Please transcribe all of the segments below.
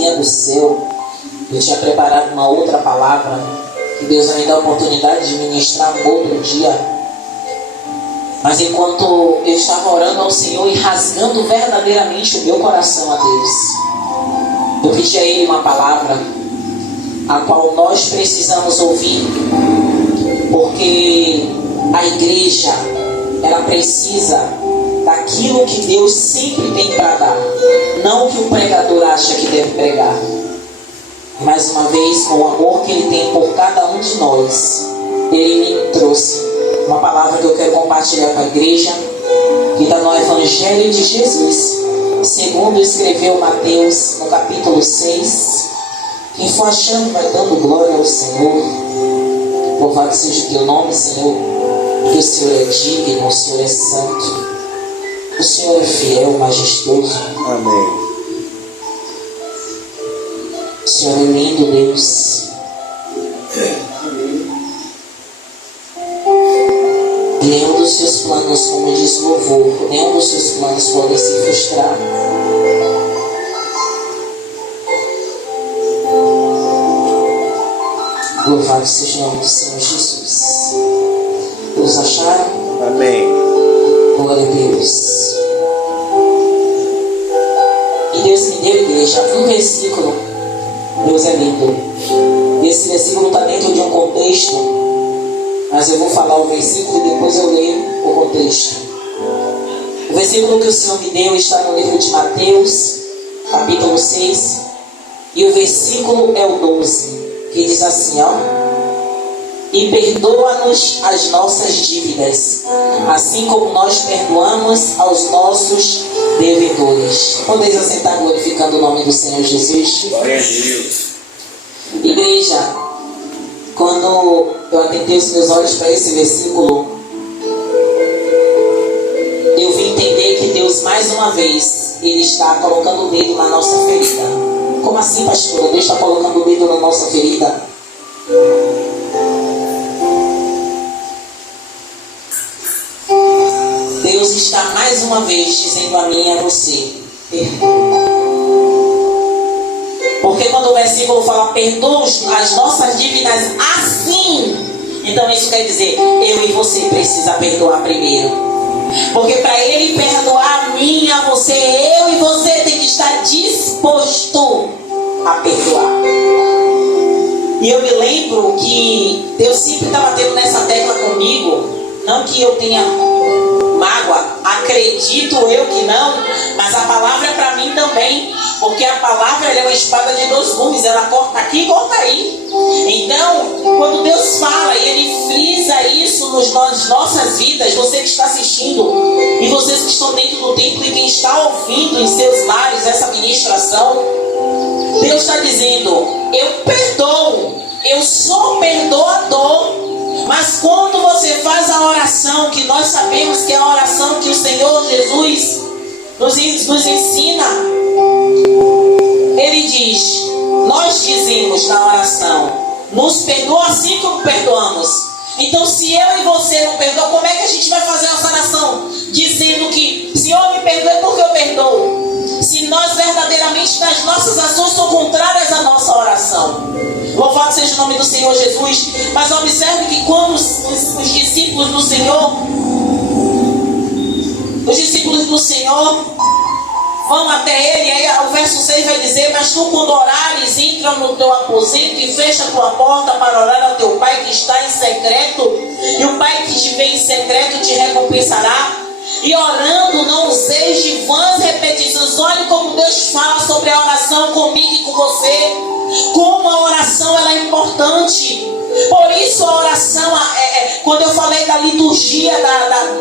vinha do céu. Eu tinha preparado uma outra palavra, que Deus vai me dar a oportunidade de ministrar um outro dia. Mas enquanto eu estava orando ao Senhor e rasgando verdadeiramente o meu coração a Deus, eu pedi a Ele uma palavra, a qual nós precisamos ouvir, porque a igreja, ela precisa daquilo que Deus sempre tem para dar, não o que o pregador acha que deve pregar. Mais uma vez, com o amor que Ele tem por cada um de nós, Ele me trouxe uma palavra que eu quero compartilhar com a igreja, que está no Evangelho de Jesus, segundo escreveu Mateus, no capítulo 6. Quem for achando vai dando glória ao Senhor. Louvado seja o teu nome, Senhor, porque o Senhor é digno, o Senhor é santo, o Senhor é fiel, majestoso. Amém. O Senhor é lindo, Deus. Nenhum dos seus planos, como diz o louvor, nenhum dos seus planos podem se frustrar. Louvado seja o nome do Senhor Jesus. Todos acharam? Amém. Glória a Deus. E Deus me deu, igreja, um versículo. Deus é lindo. Esse versículo está dentro de um contexto, mas eu vou falar o versículo e depois eu leio o contexto. O versículo que o Senhor me deu está no livro de Mateus, capítulo 6, e o versículo é o 12, que diz assim, ó: e perdoa-nos as nossas dívidas, assim como nós perdoamos aos nossos devedores. Podeis assentar glorificando o nome do Senhor Jesus. Glória a Deus. Igreja, quando eu atentei os meus olhos para esse versículo, eu vim entender que Deus, mais uma vez, Ele está colocando o dedo na nossa ferida. Como assim, pastora? Deus está colocando o dedo na nossa ferida? Deus está mais uma vez dizendo a mim e a você: perdoa. Porque quando o versículo fala perdoa as nossas dívidas assim, então isso quer dizer, eu e você precisa perdoar primeiro. Porque para Ele perdoar a mim e a você, eu e você tem que estar disposto a perdoar. E eu me lembro que Deus sempre está batendo nessa tecla comigo. Não que eu tenha mágoa, acredito eu que não, mas a palavra é para mim também, porque a palavra é uma espada de dois gumes, ela corta aqui e corta aí. Então, quando Deus fala e Ele frisa isso nas nossas vidas, você que está assistindo e vocês que estão dentro do templo e quem está ouvindo em seus lares essa ministração, Deus está dizendo: eu perdoo, eu sou perdoador. Mas quando você faz a oração, que nós sabemos que é a oração que o Senhor Jesus nos ensina, Ele diz, nós dizemos na oração, nos perdoa assim como perdoamos. Então se eu e você não perdoam, como é que a gente vai fazer essa oração? Dizendo que, Senhor, me perdoe porque eu perdoo. Se nós verdadeiramente nas nossas ações são contrárias à nossa oração. Louvado seja o nome do Senhor Jesus. Mas observe que quando os discípulos do Senhor vão até Ele, aí o verso 6 vai dizer: mas tu quando orares, entra no teu aposento e fecha a tua porta para orar ao teu Pai que está em secreto, e o Pai que te vê em secreto te recompensará. E orando, não useis de vãs repetições. Olhe como Deus fala sobre a oração comigo e com você. Como a oração ela é importante. Por isso a oração, quando eu falei da liturgia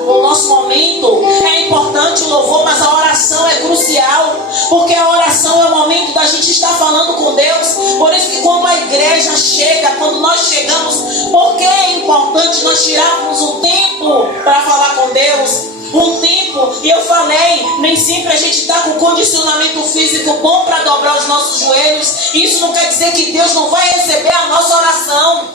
do nosso momento, é importante o louvor, mas a oração é crucial. Porque a oração é o momento da gente estar falando com Deus. Por isso que quando a igreja chega, quando nós chegamos, porque é importante nós tirarmos um tempo para falar com Deus. Um tempo, e eu falei, nem sempre a gente está com condicionamento físico bom para dobrar os nossos joelhos. Isso não quer dizer que Deus não vai receber a nossa oração.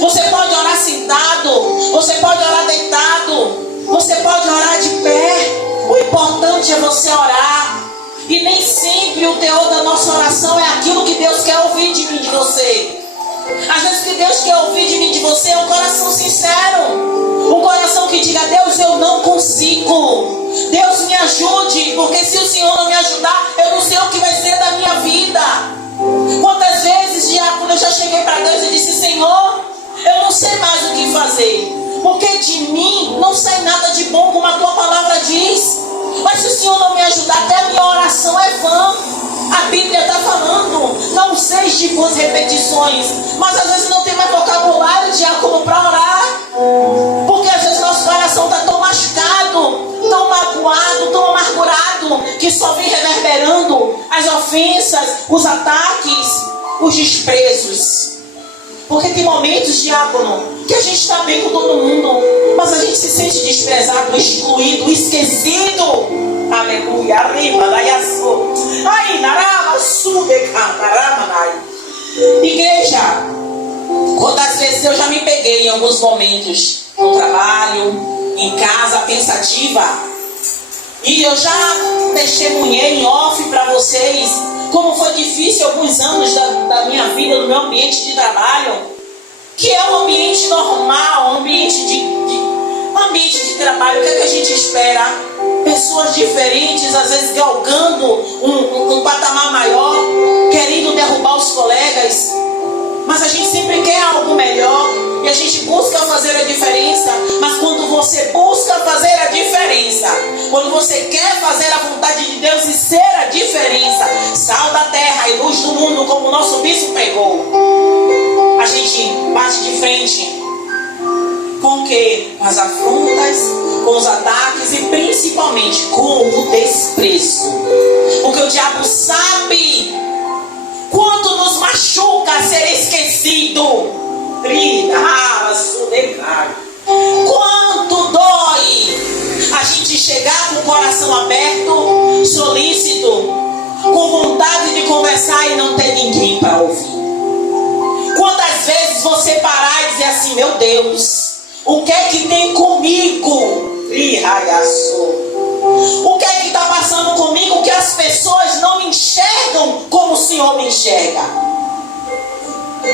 Você pode orar sentado, você pode orar deitado, você pode orar de pé. O importante é você orar. E nem sempre o teor da nossa oração é aquilo que Deus quer ouvir de mim, de você. Às vezes o que Deus quer ouvir de mim, de você, é um coração sincero. Um coração que diga: Deus, eu não consigo. Deus, me ajude, porque se o Senhor não me ajudar, eu não sei o que vai ser da minha vida. Quantas vezes, diácono, eu já cheguei para Deus e disse: Senhor, eu não sei mais o que fazer, porque de mim não sai nada de bom, como a tua palavra diz. Mas se o Senhor não me ajudar, até a minha oração é vã. A Bíblia está falando: não seis de vãs repetições. Mas às vezes não tem mais vocabulário, diácono, para orar, porque às vezes nosso coração está tão machucado, tão magoado, tão amargurado, que só vem reverberando as ofensas, os ataques, os desprezos. Porque tem momentos, diácono, que a gente está bem com todo mundo, mas a gente se sente desprezado, excluído, esquecido. Aleluia, arriba, daiaçô. Ai, narama, subeca, narama, nai. Igreja, quantas vezes eu já me peguei em alguns momentos, no trabalho, em casa, pensativa. E eu já testemunhei em off para vocês como foi difícil alguns anos da minha vida, no meu ambiente de trabalho, que é um ambiente normal, um ambiente de trabalho. O que é que a gente espera? Pessoas diferentes, às vezes galgando um patamar maior, querendo derrubar os colegas. Mas a gente sempre quer algo melhor e a gente busca fazer a diferença. Mas quando você busca fazer a diferença, quando você quer fazer a vontade de Deus e ser a diferença, sal da terra e luz do mundo, como o nosso bispo pregou, a gente bate de frente com o quê? Com as afrontas, com os ataques e principalmente com o desprezo. Porque o diabo sabe quanto nos machuca ser esquecido. Quanto dói a gente chegar com o coração aberto, solícito, com vontade de conversar e não ter ninguém para ouvir. Quantas vezes você parar e dizer assim: meu Deus, o que é que tem comigo? O que é que está passando comigo que as pessoas não me enxergam como o Senhor me enxerga?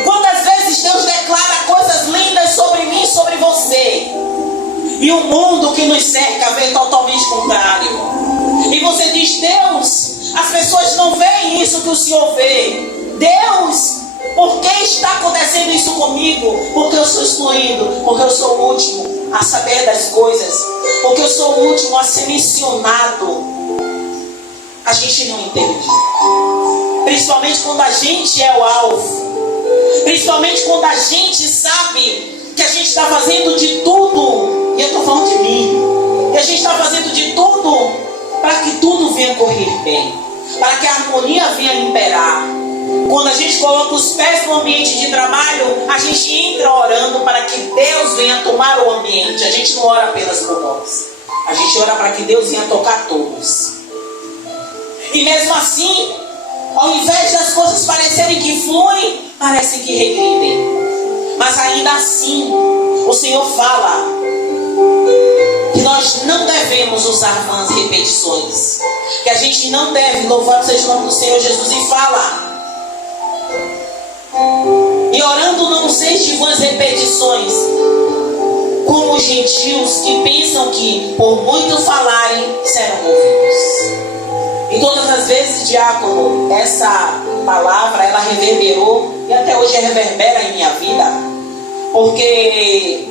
Quantas vezes Deus declara coisas lindas sobre mim, sobre você, e o mundo que nos cerca vê totalmente contrário. E você diz: Deus, as pessoas não veem isso que o Senhor vê. Deus, por que está acontecendo isso comigo? Porque eu sou excluído, porque eu sou o último a saber das coisas, porque eu sou o último a ser mencionado. A gente não entende, principalmente quando a gente é o alvo, principalmente quando a gente sabe que a gente está fazendo de tudo, e eu estou falando de mim, e a gente está fazendo de tudo para que tudo venha correr bem, para que a harmonia venha imperar. Quando a gente coloca os pés no ambiente de trabalho, a gente entra orando para que Deus venha tomar o ambiente. A gente não ora apenas por nós, a gente ora para que Deus venha tocar todos. E mesmo assim, ao invés das coisas parecerem que fluem, parecem que regridem. Mas ainda assim, o Senhor fala que nós não devemos usar vãs repetições, que a gente não deve, louvado seja o nome do Senhor Jesus, e fala: e orando não seis de vãs repetições, como os gentios que pensam que por muito falarem serão ouvidos. E todas as vezes, diácono, essa palavra ela reverberou e até hoje reverbera em minha vida, porque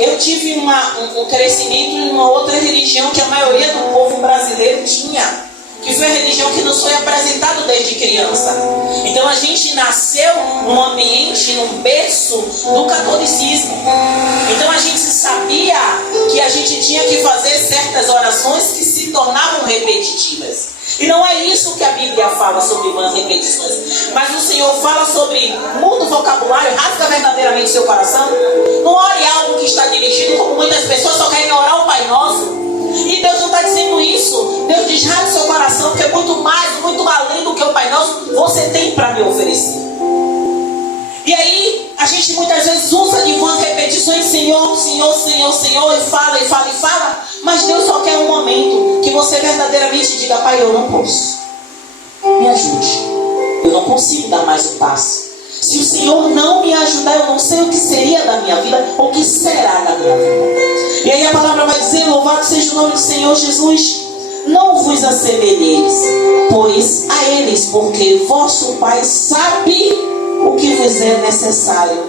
eu tive um crescimento em uma outra religião que a maioria do povo brasileiro tinha, que foi a religião que nos foi apresentado desde criança. Então a gente nasceu num ambiente, num berço do catolicismo. Então a gente sabia que a gente tinha que fazer certas orações que se tornavam repetitivas. E não é isso que a Bíblia fala sobre vãs repetições. Mas o Senhor fala sobre: muda o vocabulário, rasga verdadeiramente seu coração. Não ore algo que está dirigido, como muitas pessoas só querem orar o Pai Nosso. E Deus não está dizendo isso. Deus diz: rasgue seu coração, porque muito mais, muito além do que o Pai Nosso você tem para me oferecer. E aí a gente muitas vezes usa de vãs repetições: Senhor, Senhor, Senhor, Senhor, e fala, e fala, e fala. Mas Deus só quer um momento que você verdadeiramente diga: Pai, eu não posso. me ajude. Eu não consigo dar mais um passo. Se o Senhor não me ajudar, eu não sei o que seria da minha vida, ou o que será da minha vida. E aí a palavra vai dizer: louvado seja o nome do Senhor Jesus. Não vos assemelheis, pois a eles, porque vosso Pai sabe o que vos é necessário,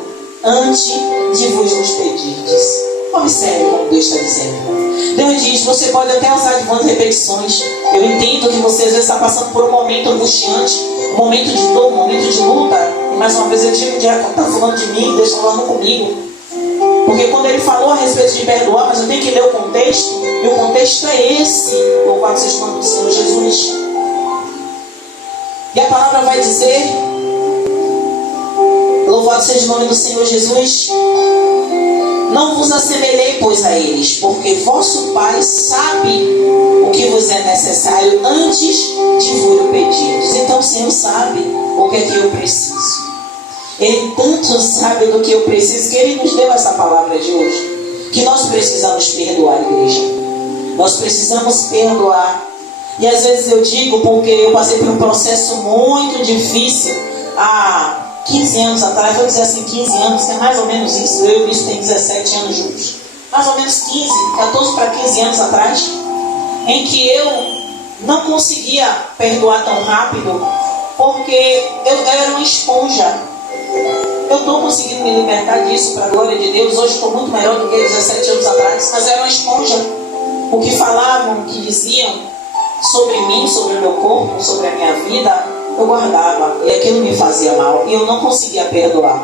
antes de vos nos pedirdes. Observe como Deus está dizendo. Deus diz: você pode até usar de muitas repetições. Eu entendo que você às vezes está passando por um momento angustiante, um momento de dor, um momento de luta. E mais uma vez eu digo: Diácono, está falando de mim, Deus está falando comigo. Porque quando ele falou a respeito de perdoar, mas eu tenho que ler o contexto, e o contexto é esse. Louvado seja o nome do Senhor Jesus. E a palavra vai dizer: louvado seja o nome do Senhor Jesus. Não vos assemelhei, pois, a eles, porque vosso Pai sabe o que vos é necessário antes de vos pedirdes. Então o Senhor sabe o que é que eu preciso. Ele tanto sabe do que eu preciso, que Ele nos deu essa palavra de hoje. Que nós precisamos perdoar, igreja. Nós precisamos perdoar. E às vezes eu digo, porque eu passei por um processo muito difícil há 15 anos atrás, vou dizer assim, 15 anos, que é mais ou menos isso. Eu e o Bispo tem 17 anos juntos. Mais ou menos 15, 14 para 15 anos atrás, em que eu não conseguia perdoar tão rápido, porque eu era uma esponja. Eu estou conseguindo me libertar disso para a glória de Deus. Hoje estou muito melhor do que 17 anos atrás, mas era uma esponja. O que falavam, o que diziam sobre mim, sobre o meu corpo, sobre a minha vida, eu guardava, e aquilo me fazia mal, e eu não conseguia perdoar.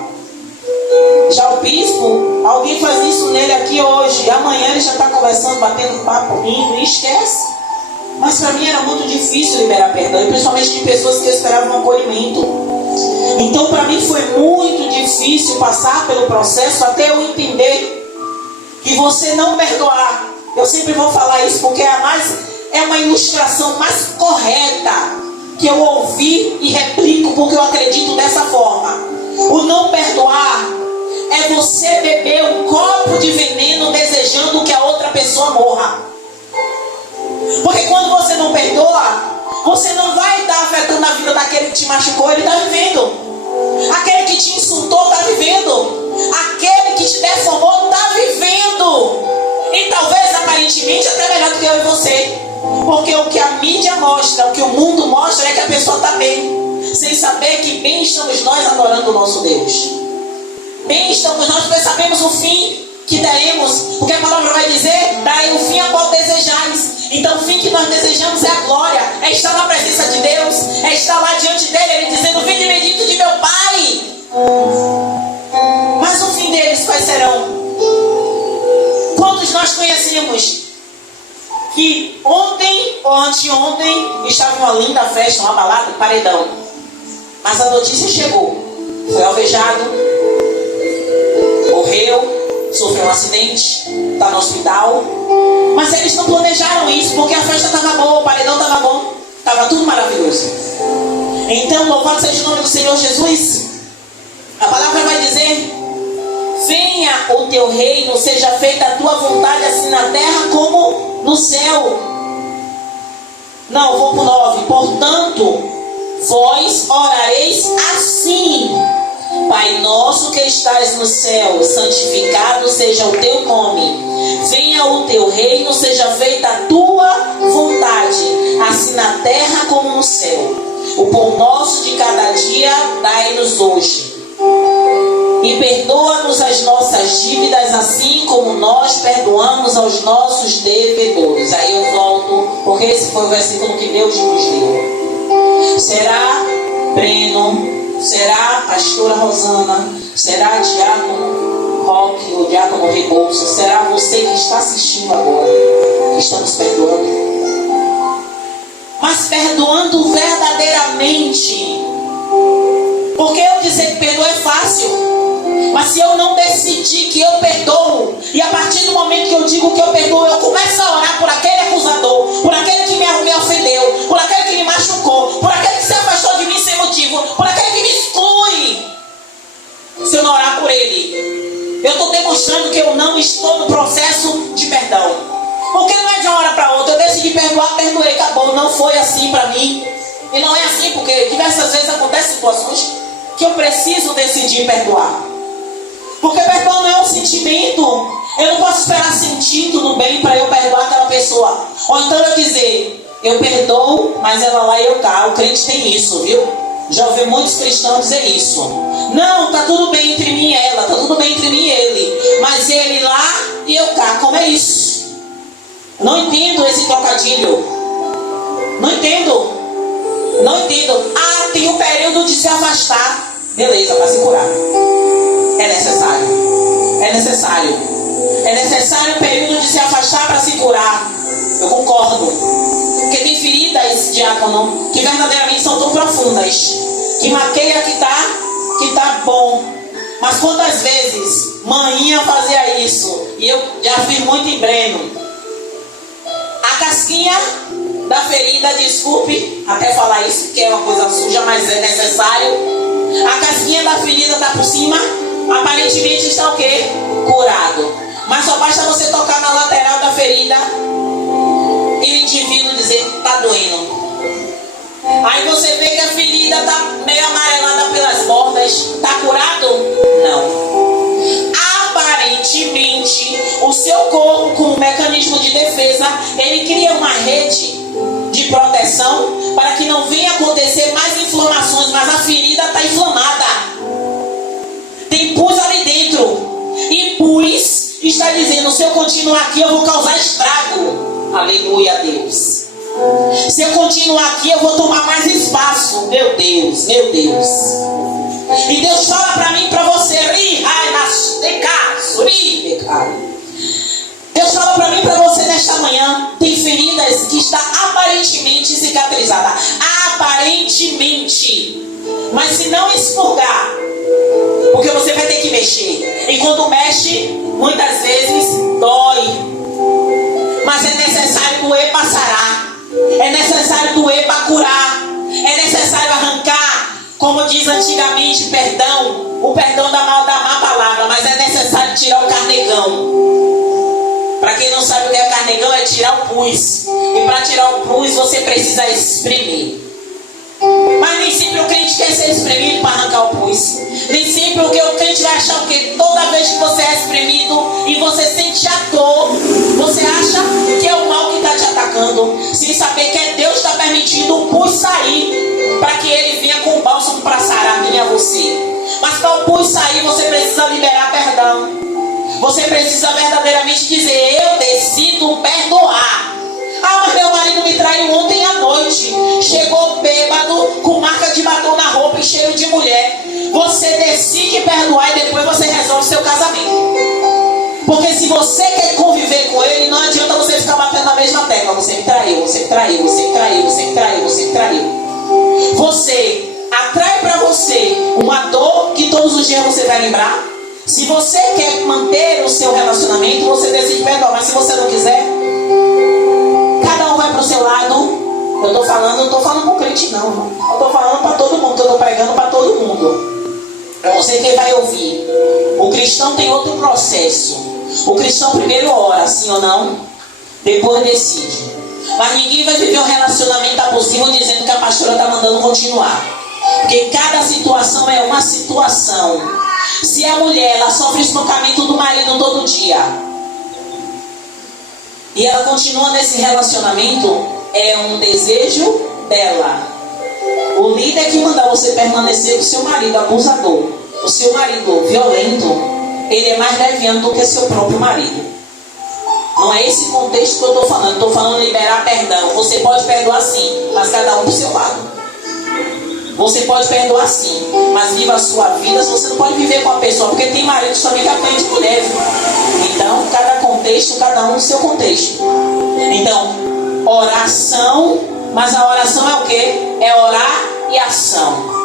Já o bispo, alguém faz isso nele aqui hoje, e amanhã ele já está conversando, batendo papo, rindo, e esquece. Mas para mim era muito difícil liberar perdão, e principalmente de pessoas que esperavam um acolhimento. Então para mim foi muito difícil passar pelo processo até eu entender que você não perdoar, eu sempre vou falar isso porque é uma ilustração mais correta que eu ouvi e replico, porque eu acredito dessa forma. O não perdoar é você beber um copo de veneno desejando que a outra pessoa morra. Porque quando você não perdoa, você não vai estar afetando a vida daquele que te machucou, ele está vivendo. Aquele que te insultou está vivendo. Aquele que te deformou está vivendo. E talvez aparentemente até melhor do que eu e você. Porque o que a mídia mostra, o que o mundo mostra é que a pessoa está bem, sem saber que bem estamos nós adorando o nosso Deus. Bem estamos nós, porque sabemos o fim que teremos, porque a palavra vai dizer: daí o fim a qual desejais. Então o fim que nós desejamos é a glória, é estar na presença de Deus, é estar lá diante dele, ele dizendo: vinde bendito de meu Pai. Mas o fim deles quais serão? Quantos nós conhecemos que ontem ou anteontem estava em uma linda festa, uma balada, paredão, mas a notícia chegou, foi alvejado, morreu, sofreu um acidente, está no hospital, mas eles não planejaram isso, porque a festa estava boa, o paredão estava bom, estava tudo maravilhoso. Então louvado seja o nome do Senhor Jesus. A palavra vai dizer: venha o teu reino, seja feita a tua vontade, assim na terra como no céu. Não, vou para o 9. Portanto, vós orareis assim: Pai nosso que estás no céu, santificado seja o teu nome. Venha o teu reino, seja feita a tua vontade, assim na terra como no céu. O pão nosso de cada dia dai-nos hoje. E perdoa-nos as nossas dívidas, assim como nós perdoamos aos nossos devedores. Aí eu volto, porque esse foi o versículo que Deus nos deu. Será Breno, será pastora Rosana, será diácono Roque ou diácono Rebouça, será você que está assistindo agora, que estamos perdoando. Mas perdoando verdadeiramente. Porque eu dizer que perdoa é fácil, mas se eu não decidir que eu perdoo, e a partir do momento que eu digo que eu perdoo, eu começo a orar por aquele acusador, por aquele que me ofendeu, por aquele que me machucou, por aquele que se afastou de mim sem motivo, por aquele que me exclui. Se eu não orar por ele, eu estou demonstrando que eu não estou no processo de perdão. Porque não é de uma hora para outra, eu decidi perdoar, perdoei, acabou. Não foi assim para mim. E não é assim, porque diversas vezes acontecem situações que eu preciso decidir perdoar. Porque perdoar não é um sentimento. Eu não posso esperar sentir tudo bem para eu perdoar aquela pessoa. Ou então eu dizer, eu perdoo, mas ela lá e eu cá. O crente tem isso, viu? Já ouvi muitos cristãos dizer isso. Não, tá tudo bem entre mim e ela, tá tudo bem entre mim e ele. Mas ele lá e eu cá. Como é isso? Não entendo esse trocadilho. Não entendo. Não entendo. Ah, tem um período de se afastar. Beleza, para se curar. É necessário. É necessário. É necessário um período de se afastar para se curar. Eu concordo. Porque tem feridas, diácono, que verdadeiramente são tão profundas, que maqueia que tá bom. Mas quantas vezes manhinha fazia isso? E eu já fiz muito em Breno. A casquinha da ferida, desculpe até falar isso, que é uma coisa suja, mas é necessário. A casquinha da ferida está por cima, aparentemente está o quê? Curado. Mas só basta você tocar na lateral da ferida e o indivíduo dizer, tá doendo. Aí você vê que a ferida está meio amarelada pelas bordas. Tá curado? Não. Aparentemente, o seu corpo, com um mecanismo de defesa, ele cria uma rede de proteção para que não venha acontecer mais inflamações, mas a ferida está inflamada. Tem pus ali dentro. E pus está dizendo, se eu continuar aqui eu vou causar estrago. Aleluia a Deus. Se eu continuar aqui eu vou tomar mais espaço. Meu Deus, meu Deus. E Deus fala para mim e para você, Deus fala para mim e para você nesta manhã, tem feridas que está aparentemente cicatrizada. Aparentemente. Mas se não expurgar, porque você vai ter que mexer. E quando mexe, muitas vezes dói. Mas é necessário doer para sarar. É necessário doer para curar. É necessário arrancar, como diz antigamente, perdão. O perdão da má palavra. Mas é necessário tirar o carnegão. Para quem não sabe o que é carnegão, é tirar o pus. E para tirar o pus, você precisa espremer. Mas nem sempre o crente quer ser espremido para arrancar o pus. Nem sempre o crente vai achar o que? Toda vez que você é espremido e você sente a dor, você acha que é o mal que está te atacando, sem saber que é Deus que está permitindo o pus sair, para que ele venha com o bálsamo para sarar a você. Mas para o pus sair, você precisa liberar perdão. Você precisa verdadeiramente dizer, eu decido perdoar. Ah, mas meu marido me traiu ontem à noite. Chegou bêbado, com marca de batom na roupa e cheiro de mulher. Você decide perdoar e depois você resolve seu casamento. Porque se você quer conviver com ele, não adianta você ficar batendo na mesma tecla. Você me traiu, você me traiu, você me traiu, você me traiu, você me traiu. Você atrai para você uma dor que todos os dias você vai lembrar. Se você quer manter o seu relacionamento, você decide perdoar. Mas se você não quiser, cada um vai para o seu lado. Eu estou falando, não estou falando com crente não. Eu estou falando para todo mundo, eu estou pregando para todo mundo. Para você que vai ouvir. O cristão tem outro processo. O cristão primeiro ora, sim ou não, depois decide. Mas ninguém vai viver um relacionamento abusivo dizendo que a pastora está mandando continuar. Porque cada situação é uma situação. Se a mulher, ela sofre espancamento do marido todo dia, e ela continua nesse relacionamento, é um desejo dela. O líder que manda você permanecer com o seu marido abusador, o seu marido violento, ele é mais leviano do que seu próprio marido. Não é esse contexto que eu estou falando. Estou falando liberar perdão. Você pode perdoar sim, mas cada um do seu lado. Você pode perdoar sim, mas viva a sua vida. Se você não pode viver com a pessoa, porque tem marido também que aprende mulher. Então, cada contexto, cada um no seu contexto. Então, oração, mas a oração é o quê? É orar e ação.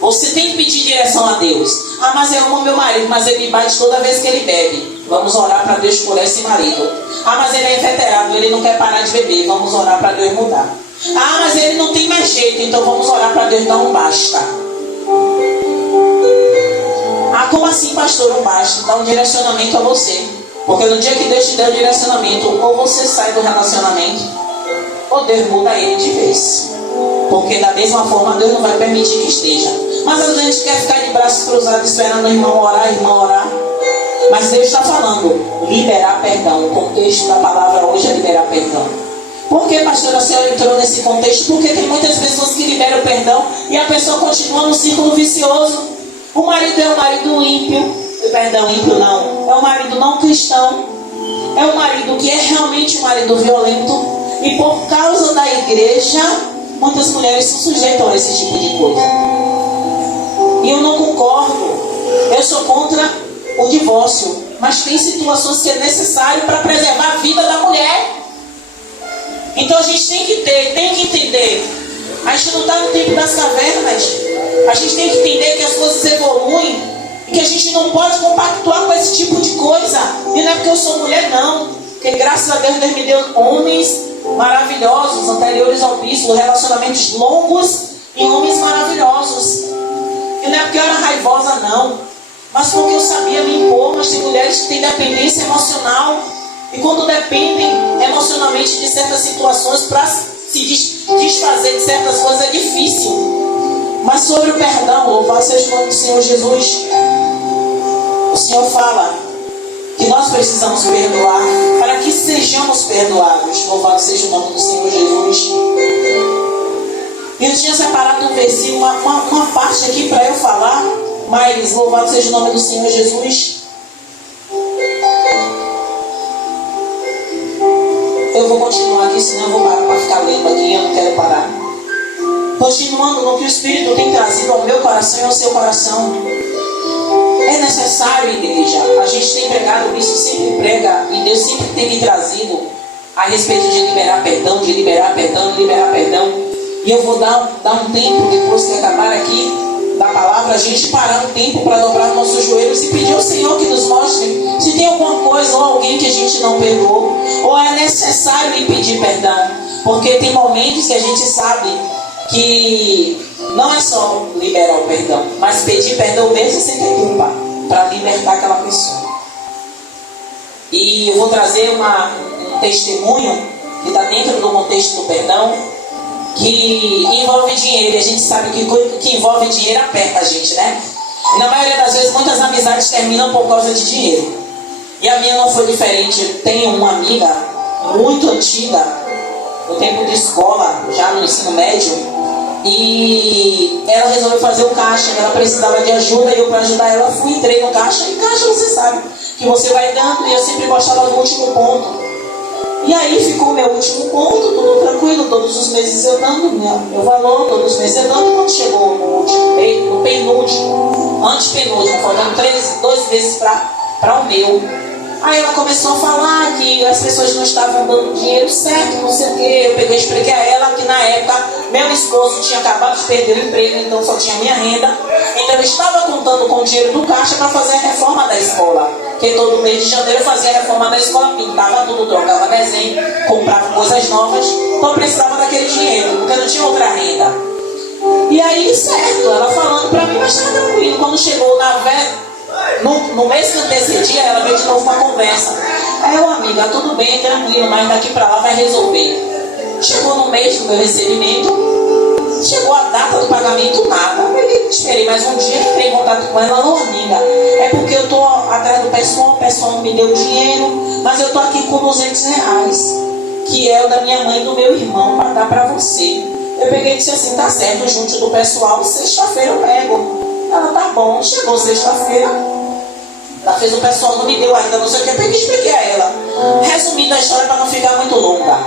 Você tem que pedir direção a Deus. Ah, mas eu amo meu marido, mas ele me bate toda vez que ele bebe. Vamos orar para Deus curar esse marido. Ah, mas ele é inveterado, ele não quer parar de beber. Vamos orar para Deus mudar. Ah, mas ele não tem mais jeito, então vamos orar para Deus dar um basta. Ah, como assim, pastor, um basta? Dá um direcionamento a você. Porque no dia que Deus te der o direcionamento, ou você sai do relacionamento, ou Deus muda ele de vez. Porque da mesma forma Deus não vai permitir que esteja. Mas às vezes a gente quer ficar de braços cruzados esperando o irmão orar. Mas Deus está falando, liberar perdão. O contexto da palavra hoje é liberar perdão. Por que, pastora, a senhora entrou nesse contexto? Porque tem muitas pessoas que liberam perdão e a pessoa continua no círculo vicioso. O marido é um marido ímpio. Perdão, ímpio não. É um marido não cristão. É um marido que é realmente um marido violento. E por causa da igreja, muitas mulheres se sujeitam a esse tipo de coisa. E eu não concordo. Eu sou contra o divórcio. Mas tem situações que é necessário para preservar a vida da mulher. Então a gente tem que entender. A gente não está no tempo das cavernas. A gente tem que entender que as coisas evoluem. E que a gente não pode compactuar com esse tipo de coisa. E não é porque eu sou mulher, não. Porque graças a Deus me deu homens maravilhosos, anteriores ao bispo, relacionamentos longos e homens maravilhosos. E não é porque eu era raivosa, não. Mas porque eu sabia me impor. Mas tem mulheres que têm dependência emocional. E quando dependem emocionalmente de certas situações, para se desfazer de certas coisas é difícil. Mas sobre o perdão, louvado seja o nome do Senhor Jesus, o Senhor fala que nós precisamos perdoar para que sejamos perdoados. Louvado seja o nome do Senhor Jesus. E eu tinha separado um versículo, uma parte aqui para eu falar, mas louvado seja o nome do Senhor Jesus. Eu vou continuar aqui, senão eu vou parar para ficar lendo aqui, eu não quero parar. Continuando no que o Espírito tem trazido ao meu coração e ao seu coração. É necessário, igreja. A gente tem pregado, o bispo sempre prega, e Deus sempre tem me trazido a respeito de liberar perdão, de liberar perdão, de liberar perdão. E eu vou dar um tempo, depois que acabar aqui da palavra, a gente parar um tempo para dobrar nossos joelhos e pedir ao Senhor que nos mostre se tem alguma coisa ou alguém que a gente não perdoou, ou é necessário ir pedir perdão. Porque tem momentos que a gente sabe que não é só liberar o perdão, mas pedir perdão mesmo sem ter culpa, para libertar aquela pessoa. E eu vou trazer um testemunho que está dentro do contexto do perdão, que envolve dinheiro. E a gente sabe que envolve dinheiro aperta a gente, né? E na maioria das vezes muitas amizades terminam por causa de dinheiro. E a minha não foi diferente. Eu tenho uma amiga muito antiga, no tempo de escola, já no ensino médio, e ela resolveu fazer o caixa. Ela precisava de ajuda e eu, para ajudar ela, entrei no caixa. E caixa, você sabe que você vai dando, e eu sempre gostava do último ponto. E aí ficou o meu último ponto, tudo tranquilo, todos os meses eu dando meu valor, todos os meses eu dando. Quando chegou no último mês, no penúltimo, antepenúltimo, faltando 2 meses para o meu, aí ela começou a falar que as pessoas não estavam dando dinheiro certo, não sei o quê. Eu peguei e expliquei a ela que na época meu esposo tinha acabado de perder o emprego, então só tinha minha renda. Então eu estava contando com o dinheiro do caixa para fazer a reforma da escola. Porque todo mês de janeiro eu fazia a reforma da escola, pintava tudo, trocava desenho, comprava coisas novas. Então eu precisava daquele dinheiro, porque eu não tinha outra renda. E aí, certo, ela falando para mim, mas estava tranquilo. Quando chegou no mês que antecedia, ela veio de novo uma conversa. Aí eu, amiga, tudo bem, tranquilo, mas daqui para lá vai resolver. Chegou no mês do meu recebimento, chegou a data do pagamento, nada. Eu esperei mais um dia, entrei em contato com ela. Não, amiga, é porque eu estou atrás do pessoal, o pessoal não me deu dinheiro, mas eu estou aqui com R$200, que é o da minha mãe e do meu irmão, para dar para você. Eu peguei e disse assim, tá certo, junto do pessoal, sexta-feira eu pego. Ela, tá bom. Chegou sexta-feira, ela fez o pessoal, não me deu ainda, não sei o que, eu peguei e expliquei a ela. Resumindo a história para não ficar muito longa.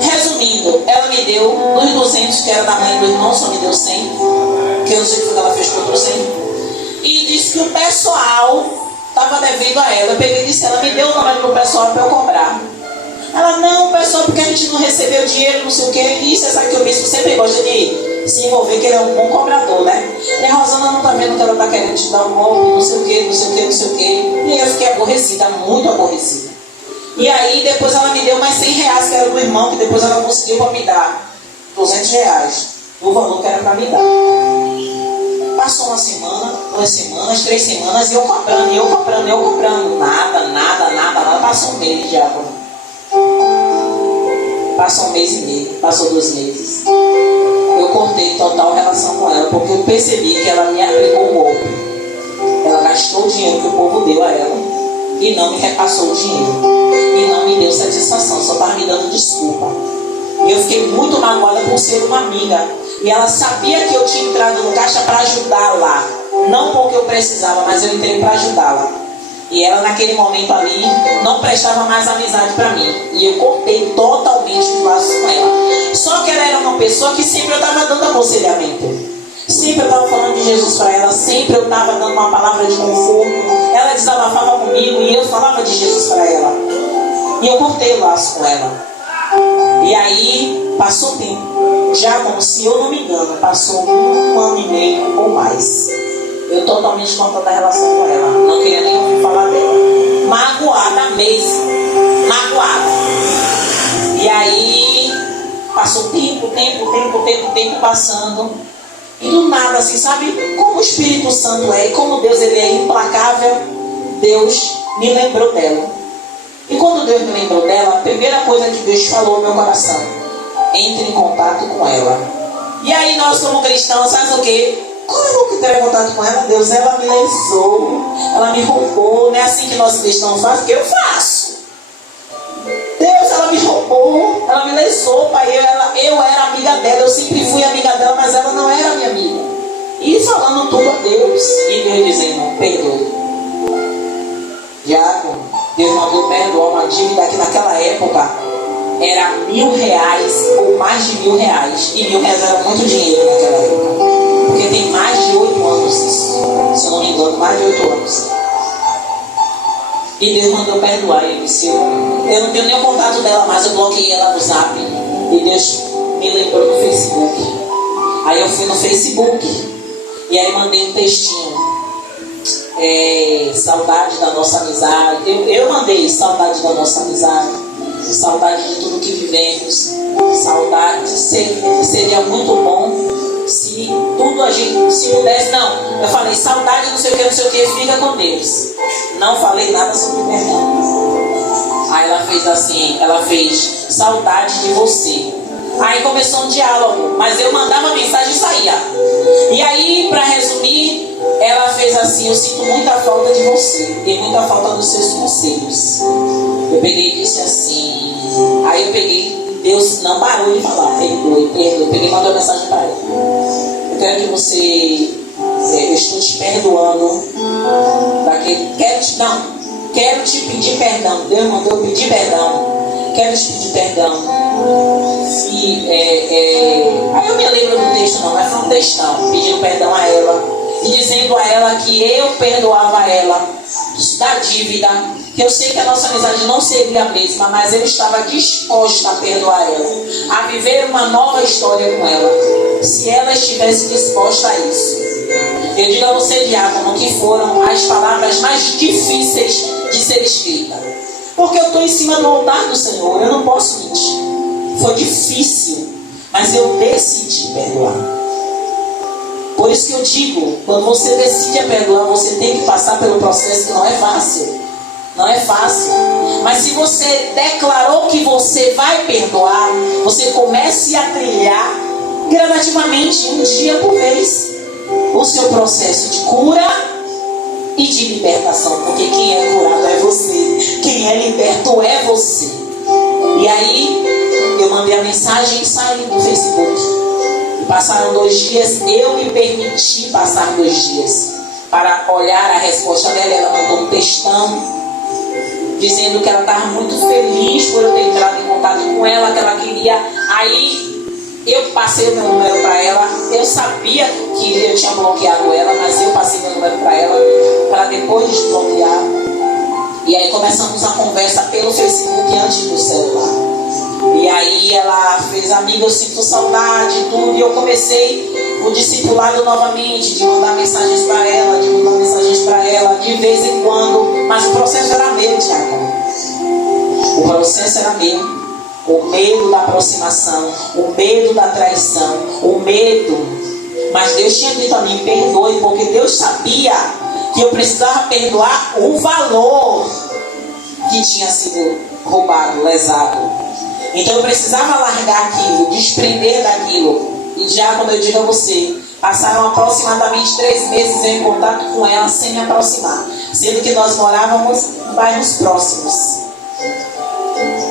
Resumindo, ela me deu dos 200 que era da mãe e do irmão, só me deu 100, que eu não sei o que ela fez com outro 100. E disse que o pessoal estava devendo a ela. Eu peguei e disse, ela me deu o número do pessoal para eu cobrar. Ela, não, pessoal, porque a gente não recebeu dinheiro, não sei o que. E você sabe que o bispo sempre gosta de se envolver, que ele é um bom cobrador, né? E a Rosana não tá vendo que ela tá querendo te dar um golpe, não sei o que, não sei o que, não sei o que. E eu fiquei aborrecida, muito aborrecida. E aí depois ela me deu mais R$100, que era do irmão, que depois ela conseguiu para me dar R$200, o valor que era para me dar. Passou uma semana, 2 semanas, 3 semanas, e eu cobrando. Nada. Passou um mês já. Passou 1 mês e meio, passou 2 meses. Eu cortei tal relação com ela, porque eu percebi que ela me aplicou um golpe. Ela gastou o dinheiro que o povo deu a ela e não me repassou o dinheiro. E não me deu satisfação, só estava me dando desculpa. E eu fiquei muito magoada por ser uma amiga. E ela sabia que eu tinha entrado no caixa para ajudá-la. Não porque eu precisava, mas eu entrei para ajudá-la. E ela naquele momento ali não prestava mais amizade para mim. E eu cortei totalmente os laços com ela. Só que ela era uma pessoa que sempre eu estava dando aconselhamento. Sempre eu estava falando de Jesus para ela. Sempre eu estava dando uma palavra de conforto. Ela desabafava comigo e eu falava de Jesus para ela. E eu cortei o laço com ela. E aí passou tempo. Já como se eu não me engano, passou 1 ano e meio ou mais. Eu totalmente cortando a relação com ela. Não queria nem ouvir falar dela. Magoada mesmo. Magoada. E aí passou tempo passando. E do nada, assim, sabe? Como o Espírito Santo é e como Deus ele é implacável, Deus me lembrou dela. E quando Deus me lembrou dela, a primeira coisa que Deus falou no meu coração: entre em contato com ela. E aí nós como cristãos, sabe o quê? Como eu vou entrar em contato com ela? Deus, ela me lesou, ela me roubou. Não é assim que nós cristãos fazemos, porque eu faço. Deus, ela me roubou, ela me lesou, pai. Eu era amiga dela, eu sempre fui amiga dela, mas ela não era minha amiga. E falando tudo a Deus. E Deus dizendo: perdoe. Diácono, Deus mandou perdoar uma dívida que naquela época era R$1.000 ou mais de R$1.000. E R$1.000 era muito dinheiro naquela época. Porque tem mais de 8 anos isso. Se eu não me engano, mais de 8 anos. E Deus mandou perdoar. E eu disse: eu não tenho nem o contato dela mais, eu bloqueei ela no Zap. E Deus me lembrou no Facebook. Aí eu fui no Facebook e aí mandei um textinho. Saudade da nossa amizade. Eu mandei saudade da nossa amizade, saudade de tudo que vivemos, saudade. Seria muito bom se tudo a gente, se pudesse. Não, eu falei saudade, não sei o que, fica com Deus. Não falei nada sobre perdão. Aí ela fez assim, ela fez saudade de você. Aí começou um diálogo, mas eu mandava mensagem e saía. E aí, para resumir, ela fez assim: eu sinto muita falta de você e muita falta dos seus conselhos. Eu peguei e disse assim. Aí eu peguei, Deus não parou de falar: perdoe. Eu peguei e mandei uma mensagem para ela: eu quero que você, eu estou te perdoando daquele, quero te pedir perdão. Deus mandou eu pedir perdão. Quero te pedir perdão. Aí eu me lembro do texto, não, mas foi um textão pedindo perdão a ela e dizendo a ela que eu perdoava ela da dívida, que eu sei que a nossa amizade não seria a mesma, mas eu estava disposta a perdoar ela, a viver uma nova história com ela, se ela estivesse disposta a isso. Eu digo a você, diácono, que foram as palavras mais difíceis de ser escritas, porque eu estou em cima do altar do Senhor, eu não posso mentir. Foi difícil, mas eu decidi perdoar. Por isso que eu digo, quando você decide perdoar, você tem que passar pelo processo que não é fácil. Não é fácil. Mas se você declarou que você vai perdoar, você comece a trilhar gradativamente, um dia por vez, o seu processo de cura e de libertação. Porque quem é curado é você. Quem é liberto é você. E aí eu mandei a mensagem e saí do Facebook. E passaram 2 dias, eu me permiti passar 2 dias para olhar a resposta dela. Ela mandou um textão dizendo que ela estava muito feliz por eu ter entrado em contato com ela, que ela queria. Aí eu passei o meu número para ela. Eu sabia que eu tinha bloqueado ela, mas eu passei meu número para ela, para depois desbloquear. E aí começamos a conversa pelo Facebook antes do celular. E aí ela fez: amiga, eu sinto saudade e tudo. E eu comecei o discipulado novamente, de mandar mensagens para ela, de vez em quando. Mas o processo era meu, Tiago. O processo era meu. O medo da aproximação, o medo da traição, o medo. Mas Deus tinha dito a mim: perdoe, porque Deus sabia que eu precisava perdoar o valor que tinha sido roubado, lesado. Então eu precisava largar aquilo, desprender daquilo. E já quando eu digo a você, passaram aproximadamente 3 meses eu em contato com ela sem me aproximar, sendo que nós morávamos em bairros próximos.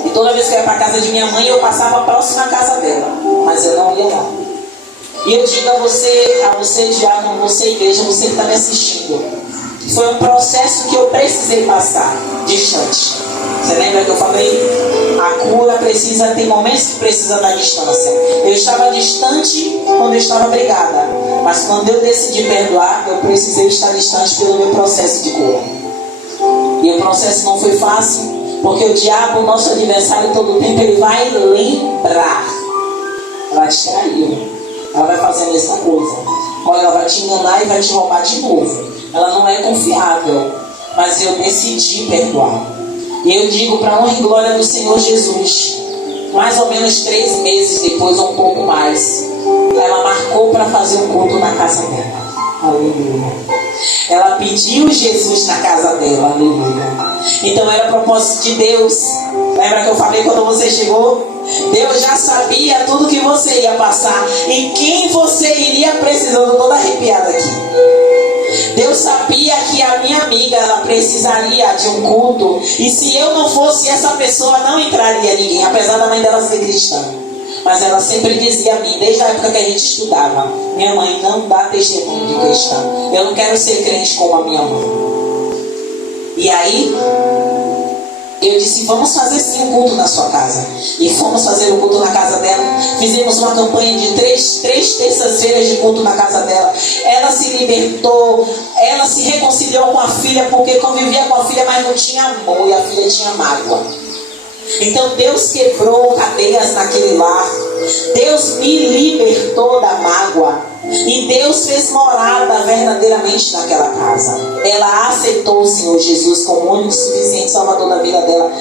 E toda vez que eu ia para a casa de minha mãe, eu passava próximo à casa dela, mas eu não ia lá. E eu digo a você diácono, você igreja, você que está me assistindo, foi um processo que eu precisei passar, distante. Você lembra que eu falei? A cura precisa, tem momentos que precisa da distância. Eu estava distante quando eu estava brigada, mas quando eu decidi perdoar, eu precisei estar distante pelo meu processo de cura. E o processo não foi fácil, porque o diabo, o nosso adversário, todo tempo ele vai lembrar. Ela te traiu, ela vai fazer a mesma coisa. Olha, ela vai te enganar e vai te roubar de novo. Ela não é confiável, mas eu decidi perdoar. E eu digo para a honra e glória do Senhor Jesus, mais ou menos 3 meses depois, ou um pouco mais, ela marcou para fazer um culto na casa dela. Aleluia. Ela pediu Jesus na casa dela. Aleluia. Então era propósito de Deus. Lembra que eu falei quando você chegou? Deus já sabia tudo que você ia passar e quem você iria precisar. Eu tô toda arrepiada aqui. Deus sabia que a minha amiga ela precisaria de um culto, e se eu não fosse essa pessoa não entraria ninguém, apesar da mãe dela ser cristã. Mas ela sempre dizia a mim, desde a época que a gente estudava, minha mãe não dá testemunho de cristã, eu não quero ser crente como a minha mãe. E aí eu disse, vamos fazer sim um culto na sua casa. E fomos fazer o culto na casa dela. Fizemos uma campanha de 3 terças-feiras de culto na casa dela. Ela se libertou, ela se reconciliou com a filha, porque convivia com a filha, mas não tinha amor, e a filha tinha mágoa. Então Deus quebrou cadeias naquele lar. Deus me libertou da mágoa. E Deus fez morada verdadeiramente naquela casa. Ela aceitou o Senhor Jesus como o único e suficiente Salvador da vida dela.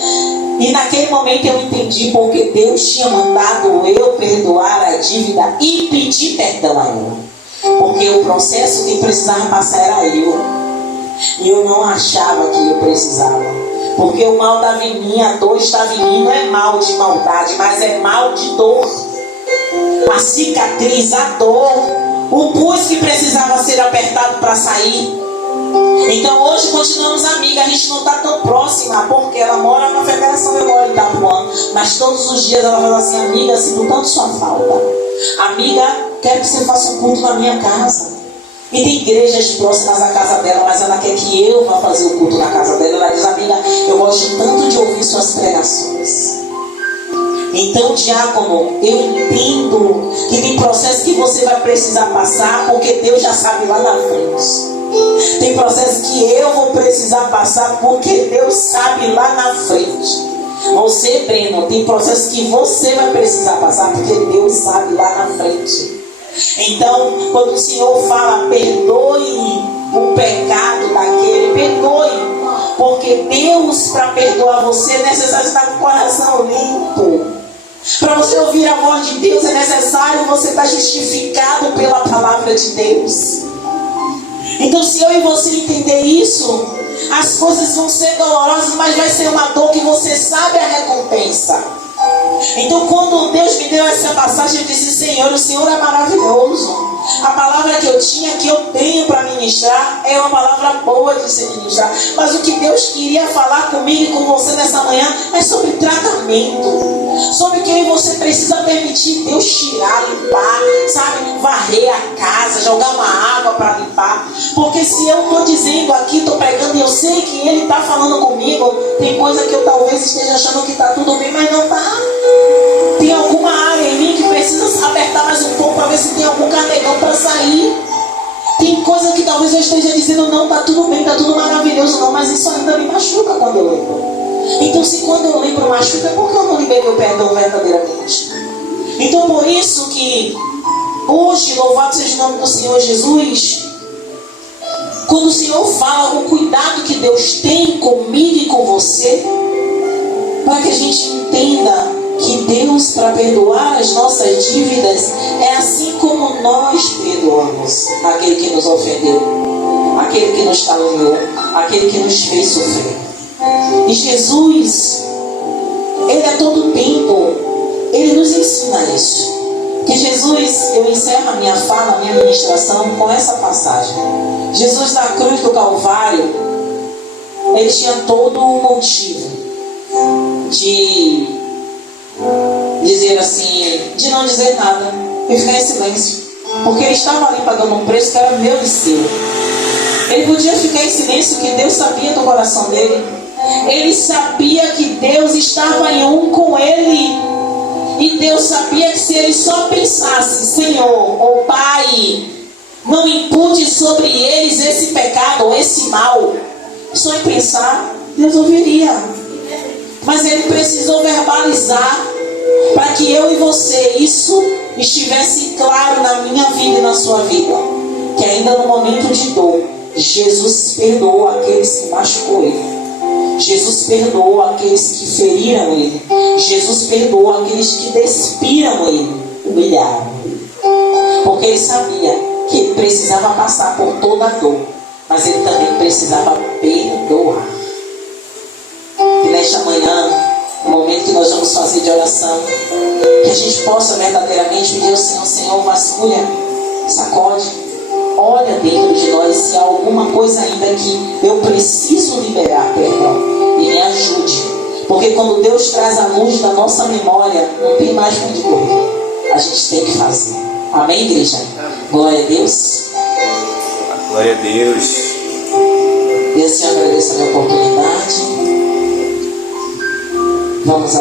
E naquele momento eu entendi porque Deus tinha mandado eu perdoar a dívida e pedir perdão a ela. Porque o processo que precisava passar era eu. E eu não achava que eu precisava. Porque o mal estava em mim, a dor estava em mim. Não é mal de maldade, mas é mal de dor. A cicatriz, a dor, o pus que precisava ser apertado para sair. Então hoje continuamos amigas. A gente não está tão próxima, porque ela mora na Federação, eu moro em Itapuã. Mas todos os dias ela fala assim, amiga, sinto tanto sua falta. Amiga, quero que você faça um culto na minha casa. E tem igrejas próximas à casa dela, mas ela quer que eu vá fazer o culto na casa dela. Ela diz, amiga, eu gosto tanto de ouvir suas pregações. Então, diácono, eu entendo que tem processo que você vai precisar passar, porque Deus já sabe lá na frente. Tem processo que eu vou precisar passar, porque Deus sabe lá na frente. Você, Breno, tem processo que você vai precisar passar, porque Deus sabe lá na frente. Então, quando o Senhor fala, perdoe o pecado daquele, perdoe. Porque Deus, para perdoar você, é necessário estar com o coração limpo. Para você ouvir a voz de Deus, é necessário você estar justificado pela palavra de Deus. Então, se eu e você entender isso, as coisas vão ser dolorosas, mas vai ser uma dor que você sabe a recompensa. Então, quando Deus me deu essa passagem, eu disse, Senhor, o Senhor é maravilhoso. A palavra que eu tinha, que eu tenho para ministrar, é uma palavra boa de se ministrar. Mas o que Deus queria falar comigo e com você nessa manhã é sobre tratamento. Sobre que você precisa permitir Deus tirar, limpar, sabe? Varrer a casa, jogar uma água para limpar. Porque se eu estou dizendo aqui, estou pregando e eu sei que Ele está falando comigo, tem coisa que eu talvez esteja achando que está tudo bem, mas não está. Tem alguma área em mim que precisa apertar mais um pouco para ver se tem algum carnegão para sair. Tem coisa que talvez eu esteja dizendo, não, está tudo bem, está tudo maravilhoso, não, mas isso ainda me machuca quando eu lembro. Então, se quando eu lembro machuca, é porque eu não liberei o perdão verdadeiramente. Então, por isso que hoje, louvado seja o nome do Senhor Jesus, quando o Senhor fala o cuidado que Deus tem comigo e com você, para que a gente entenda que Deus, para perdoar as nossas dívidas, é assim como nós perdoamos aquele que nos ofendeu, aquele que nos caluniou, aquele que nos fez sofrer. E Jesus, Ele a todo tempo, Ele nos ensina isso. Que Jesus, eu encerro a minha fala, a minha ministração com essa passagem. Jesus na cruz do Calvário, ele tinha todo o motivo de dizer assim, de não dizer nada e ficar em silêncio, porque ele estava ali pagando um preço que era meu e seu. Ele podia ficar em silêncio, que Deus sabia do coração dele. Ele sabia que Deus estava em um com ele. E Deus sabia que se ele só pensasse, Senhor, ou Pai, não impute sobre eles esse pecado ou esse mal, só em pensar, Deus ouviria. Mas ele precisou verbalizar para que eu e você, isso estivesse claro na minha vida e na sua vida. Que ainda no momento de dor, Jesus perdoou aqueles que machucou ele. Jesus perdoou aqueles que feriram ele. Jesus perdoou aqueles que despiram ele, humilharam ele. Porque ele sabia que ele precisava passar por toda a dor, mas ele também precisava perdoar. E nesta manhã, no momento que nós vamos fazer de oração, que a gente possa verdadeiramente pedir ao Senhor, Senhor, vasculha, sacode, olha dentro de nós se há alguma coisa ainda que eu preciso liberar, perdão, e me ajude. Porque quando Deus traz a luz da nossa memória, não tem mais para onde correr. A gente tem que fazer. Amém, igreja? Glória a Deus. Glória a Deus. E assim eu agradeço a minha oportunidade. Vamos